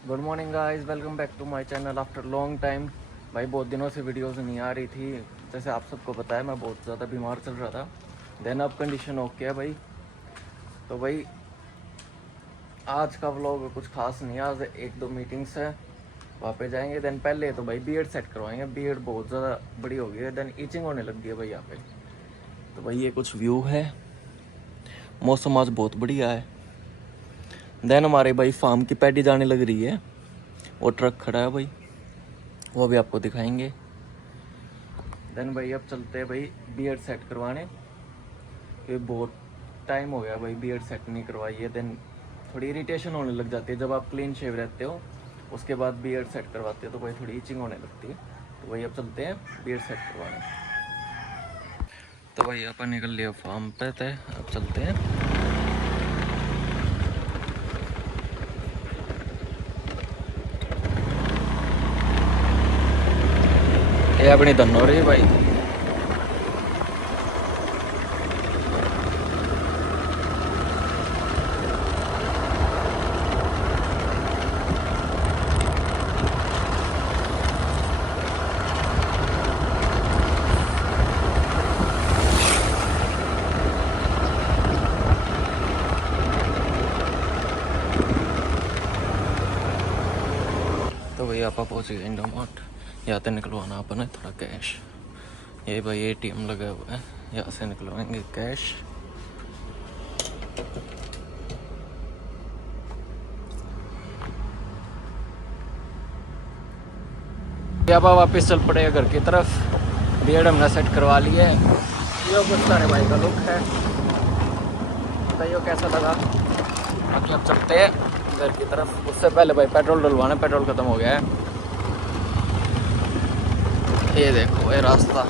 Good morning guys, welcome back to my channel after long time. भाई बहुत दिनों से वीडियोस नहीं आ रही थी। जैसे आप सबको पता है मैं बहुत ज़्यादा बीमार चल रहा था। देन अब कंडीशन ओके है भाई। तो भाई आज का व्लॉग कुछ खास नहीं है। आज एक दो मीटिंग्स है, वहाँ पे जाएंगे। देन पहले तो भाई बीएड सेट करवाएंगे। बीएड बहुत ज़्यादा बड़ी हो गई है, देन ईचिंग होने लग गई है भाई यहाँ पे। तो भाई ये कुछ व्यू है, मौसम आज बहुत बढ़िया है। देन हमारे भाई फार्म की पैडी जाने लग रही है। वो ट्रक खड़ा है भाई, वो भी आपको दिखाएंगे। देन भाई अब चलते हैं भाई बीएड सेट करवाने, क्योंकि बहुत टाइम हो गया भाई बीएड सेट नहीं करवाई है। देन थोड़ी इरिटेशन होने लग जाती है जब आप क्लीन शेव रहते हो, उसके बाद बीएड सेट करवाते हो तो भाई थोड़ी इचिंग होने लगती है। तो भाई अब चलते हैं बीएड सेट करवाने। तो भाई अपन निकल लिया फार्म पे थे, अब चलते हैं। ये अपनी धन हो रही है भाई। तो भाई आप पहुँच गए इंडोमार्ट। यहाँ से निकलवाना अपन है थोड़ा कैश। ये भाई एटीएम लगा हुआ है, यहाँ से निकलवाएंगे कैश। अब वापस चल पड़ेगा घर की तरफ। बीएड हमने सेट करवा लिया है। ये कुछ सारे भाई का लुक है, बताइए कैसा लगा। बाकी अब चलते हैं घर की तरफ। उससे पहले भाई पेट्रोल डलवाना, पेट्रोल खत्म हो गया है। ये देखो ये रास्ता।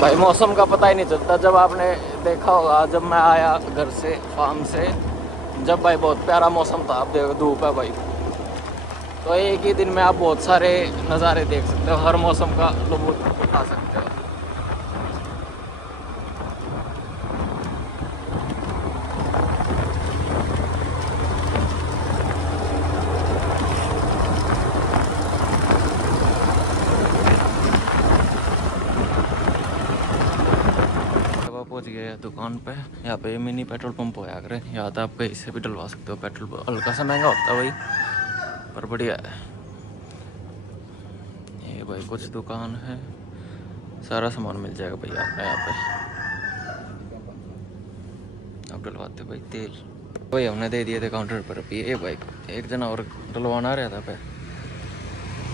भाई मौसम का पता ही नहीं चलता। जब आपने देखा होगा जब मैं आया घर से फार्म से, जब भाई बहुत प्यारा मौसम था, आप देखो धूप है भाई। तो एक ही दिन में आप बहुत सारे नज़ारे देख सकते हो, हर मौसम का लुत्फ उठा सकते हो। पहुंच गए दुकान पे। यहाँ पे मिनी पेट्रोल पंप होया करे, यहाँ तो आप कहीं से भी डलवा सकते हो पेट्रोल। हल्का सा महंगा होता है भाई, पर बढ़िया है। ये भाई कुछ दुकान है, सारा सामान मिल जाएगा भाई आपका यहाँ पे। आप डलवाते भाई तेल। भाई हमने दे दिए थे काउंटर पर अभी। ये भाई एक जना और डलवाना रहा था पे,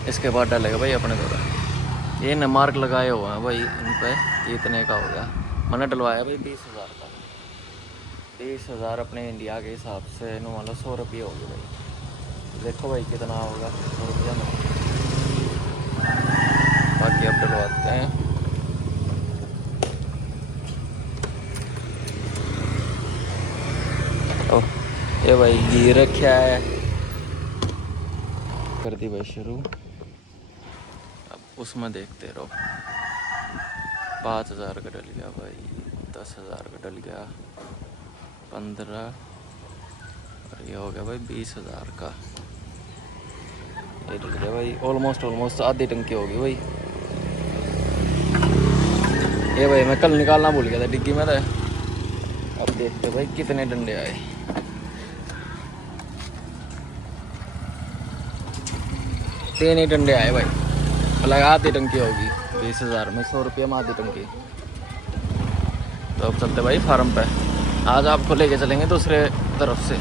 इसके बाद डालेगा भाई अपने द्वारा। ये न मार्क लगाए हुए हैं भाई इन पे, इतने का हो गया। मैंने डलवाया भाई 20,000 का। 20,000 अपने इंडिया के हिसाब से नो मान लो 100 रुपये हो गए भाई। देखो भाई कितना होगा 100 रुपया में। बाकी अब डलवाते हैं। ओ ये भाई घी रखा है, कर दी भाई शुरू। अब उसमें देखते रहो। 5,000 का डल गया भाई, 10,000 का डल गया, 15, और ये हो गया भाई 20,000 का। ये डल गया भाई ऑलमोस्ट आधी टंकी होगी भाई। ये भाई मैं कल निकालना भूल गया था डिग्गी में था। अब देखते भाई कितने डंडे आए। 3 ही डंडे आए भाई, मतलब आधी टंकी होगी। 20,000 में 100 रुपये में आधी टंकी। तो अब चलते भाई फार्म पे। आज आपको लेके चलेंगे दूसरे तरफ से।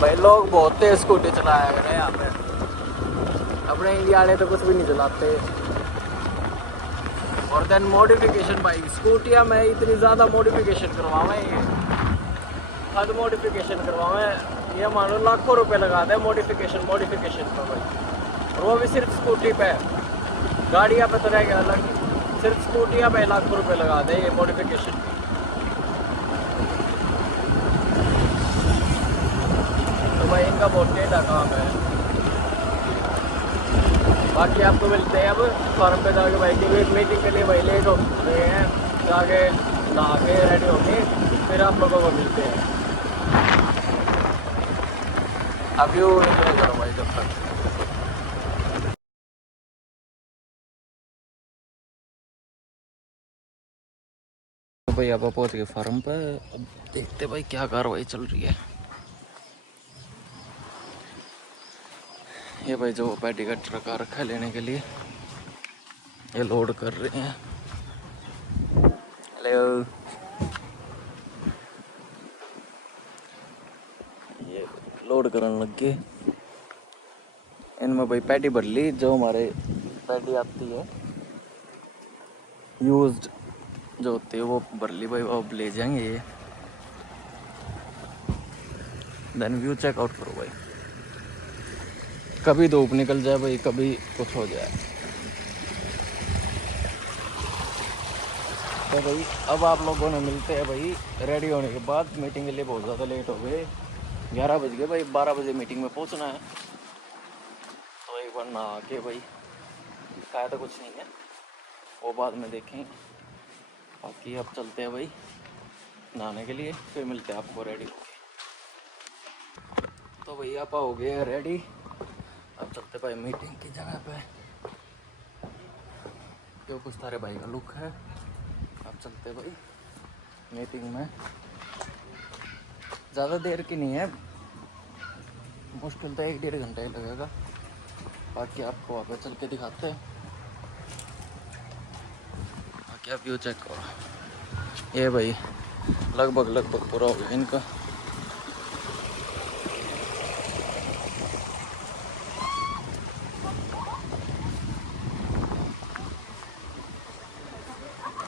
भाई लोग बहुत तेज स्कूटी चलाया करें यहाँ पे, अपने इंडिया वाले तो कुछ भी नहीं चलाते। और देन मॉडिफिकेशन भाई, स्कूटियाँ में इतनी ज़्यादा मॉडिफिकेशन करवावे, ये हद मॉडिफिकेशन करवावे। ये मान लो लाखों रुपए लगा दे मॉडिफिकेशन पर भाई। और वो भी सिर्फ स्कूटी पे, गाड़ियाँ पे तो रह गया अलग, सिर्फ स्कूटियाँ पे लाखों रुपए लगा दे ये मॉडिफिकेशन। तो भाई इनका बहुत टेढ़ा काम है। बाकी आपको मिलते हैं अब फार्म पे जाके भाई की मीटिंग के लिए भाई लेट हो गए हैं, जाके नहा के रेडी होके फिर आप लोगों को मिलते हैं। अभी वो निकले करो भाई जब तक। तो भाई आप पहुँच गए फार्म पर, अब देखते भाई क्या कार्रवाई चल रही है। ये भाई जो पैडी का ट्रक आ रखा है लेने के लिए, ये लोड कर रहे हैं। हेलो, ये लोड करने लग गए। इनमें भाई पैडी भर ली, जो हमारे पैडी आती है यूज्ड जो होती है वो भर ली भाई, अब ले जाएंगे ये। देन व्यू चेकआउट करो भाई, कभी धूप निकल जाए भाई, कभी कुछ हो जाए। तो भाई अब आप लोगों ने मिलते हैं भाई रेडी होने के बाद। मीटिंग के लिए बहुत ज़्यादा लेट हो गए, 11 बज गए भाई, 12 बजे मीटिंग में पहुंचना है। तो एक बार नहा के भाई, खाया तो कुछ नहीं है, वो बाद में देखें। बाकी अब चलते हैं भाई नहाने के लिए, फिर मिलते हैं आपको रेडी होके। तो भाई आप हो गए रेडी, अब चलते भाई मीटिंग की जगह पे। जो कुछ तारे भाई का लुक है, अब चलते भाई मीटिंग में। ज़्यादा देर की नहीं है, मुश्किल तो 1-1.5 घंटा ही लगेगा। बाकी आपको वहाँ पे चल के दिखाते हैं। बाकी आप व्यू चेक करो, ये भाई लगभग पूरा हो गया इनका।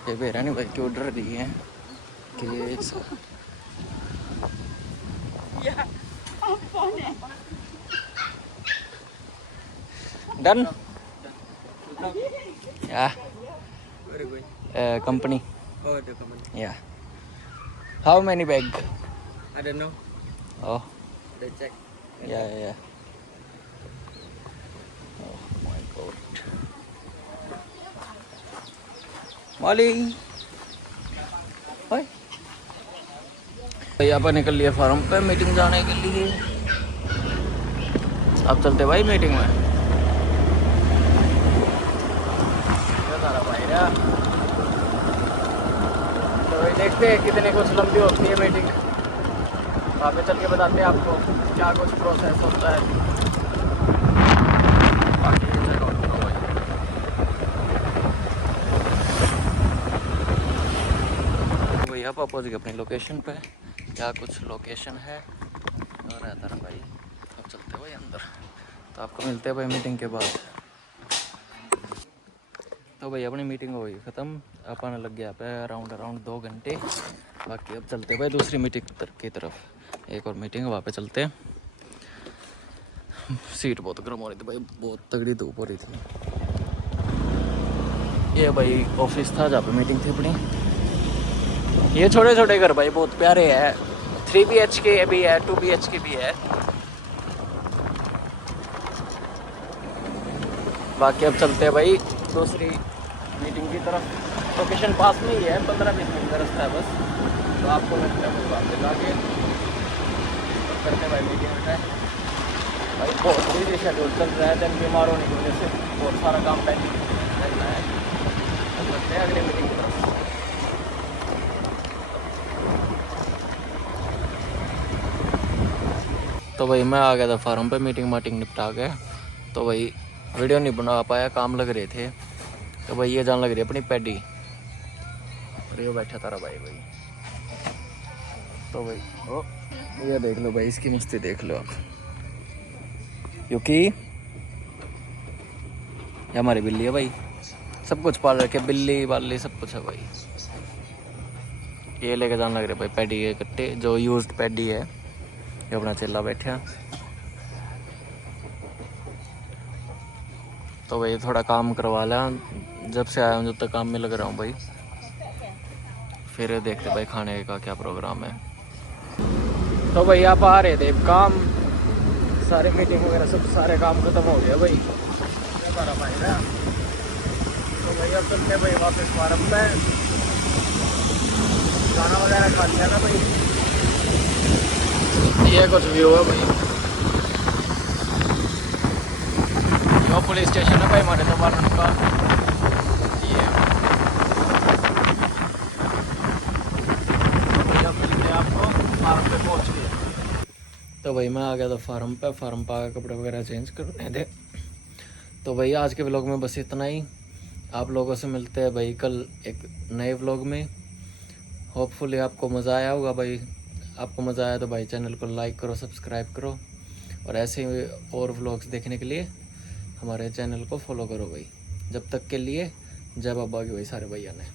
ये बेरा नहीं भाई क्यों डर रही है कि डन या company. Oh, the company. Yeah. How many bag? I don't know. Oh, They check. yeah. Oh my god. Molly. Hi. यहाँ पर निकल लिए फार्म पे मीटिंग जाने के लिए। अब चलते भाई मीटिंग में। तो भाई देखते हैं कितने कुछ लंबी होती है मीटिंग, वहाँ पे चल के बताते हैं आपको क्या कुछ प्रोसेस होता है। बाकी भैया आप पहुँच गए अपनी लोकेशन पे, क्या कुछ लोकेशन है और रहता है भाई। अब चलते भाई अंदर, तो आपको मिलते हैं भाई मीटिंग के बाद। तो भाई अपनी मीटिंग हो गई ख़त्म, अपन लग गया पे अराउंड 2 घंटे। बाकी अब चलते भाई दूसरी मीटिंग की तरफ, एक और मीटिंग वहाँ पे चलते हैं। सीट बहुत गर्म हो रही थी भाई, बहुत तगड़ी धूप हो रही थी। ये भाई ऑफिस था जहाँ पे मीटिंग थी अपनी। ये छोटे छोटे घर भाई बहुत प्यारे हैं, 3 BHK भी है, 2 BHK भी है। बाकी अब चलते हैं भाई दूसरी मीटिंग की तरफ। लोकेशन पास में ही है, 15-20 मिनट का रास्ता है बस। तो आपको लगता है वहाँ पे जाके करते भाई मीटिंग अटेंड। भाई बहुत बिजी शेड्यूल चल रहा है, दिन बीमार होने की वजह से बहुत सारा काम पेंडिंग करना है। तो करते हैं अगले मीटिंग की तरफ। तो भाई मैं आ गया था फार्म पे, मीटिंग निपटा गया। तो भाई वीडियो नहीं बना पाया, काम लग रहे थे। तो भाई ये जान लग रही है अपनी पैडी, और ये बैठा तारा भाई। तो भाई ओ ये देख लो भाई, इसकी मस्ती देख लो आप, क्योंकि ये हमारी बिल्ली है भाई, सब कुछ पाल रखे, बिल्ली बाल्ली सब कुछ है भाई। ये लेके जान लग रहे भाई पैडी के कट्टे, जो यूज्ड पैडी है। ये अपना चेला बैठा। तो भाई थोड़ा काम करवा लिया, जब से आया हूँ जब तक काम में लग रहा हूँ भाई। फिर देखते भाई खाने का क्या प्रोग्राम है। तो भाई आप आ रहे थे काम, सारे मीटिंग वगैरह सब सारे काम खत्म हो गया भाई। फार्म आएगा। तो भाई अब चलते हैं भाई वापस फार्म पे, खाना वगैरह खा लिया ना भाई। ये कुछ व्यू है भाई, यो पुलिस स्टेशन है भाई हमारे तवारण का। ये भैया मिलते हैं आपको फार्म पे पहुंच गए। तो भाई मैं आ गया था फार्म पे आकर कपड़े वगैरह चेंज करने थे। तो भाई आज के व्लॉग में बस इतना ही। आप लोगों से मिलते हैं भाई कल एक नए व्लॉग में। होपफुली आपको मज़ा आया होगा भाई। आपको मज़ा आया तो भाई चैनल को लाइक करो, सब्सक्राइब करो, और ऐसे ही और व्लॉग्स देखने के लिए हमारे चैनल को फॉलो करो भाई। जब तक के लिए जय बाबा की भाई सारे भैया ने।